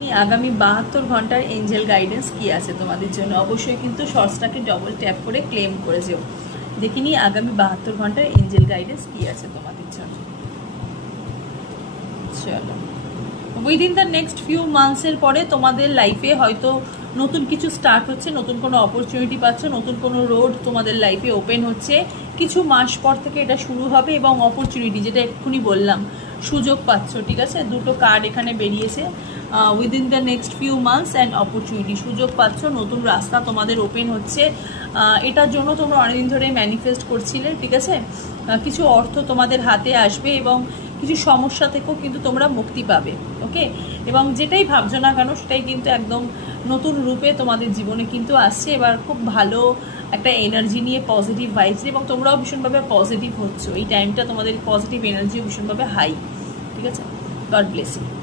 आगामी 72 घंटार angel guidance की आछे तोमादेर जन्य अवश्य किन्तु शर्ट्सटाके डबल टैप करे क्लेम करे जेओ देखि नि आगामी 72 घंटार एंजेल गाइडेंस की आछे तोमादेर जन्य। चलो उइदिन द नेक्स्ट फ्यू मान्थ्सের পরে তোমাদের লাইফে হয়তো নতুন কিছু স্টার্ট হচ্ছে, নতুন কোনো অপরচুনিটি পাচ্ছ, নতুন কোনো রোড তোমাদের লাইফে ওপেন হচ্ছে। কিছু মাস পর থেকে এটা শুরু হবে এবং অপরচুনিটি যেটা এক্ষুনি বললাম সুযোগ পাচ্ছ, ঠিক আছে। দুটো কার্ড এখানে বেরিয়েছে, within the next few months and opportunity, সুযোগ পাচ্ছ, নতুন রাস্তা তোমাদের ওপেন হচ্ছে। এটার জন্য তোমরা অনেকদিন ধরে ম্যানিফেস্ট করছিলে, ঠিক আছে। কিছু অর্থ তোমাদের হাতে আসবে এবং কিছু সমস্যা থেকেও কিন্তু তোমরা মুক্তি পাবে, ওকে। এবং যেটাই ভাবছো না কেন সেটাই কিন্তু একদম নতুন রূপে তোমাদের জীবনে কিন্তু আসছে। এবার খুব ভালো একটা এনার্জি নিয়ে, পজিটিভ ভাইবস, এবং তোমরাও ভীষণভাবে পজিটিভ হচ্ছ। এই টাইমটা তোমাদের পজিটিভ এনার্জিও ভীষণভাবে হাই, ঠিক আছে। God bless you.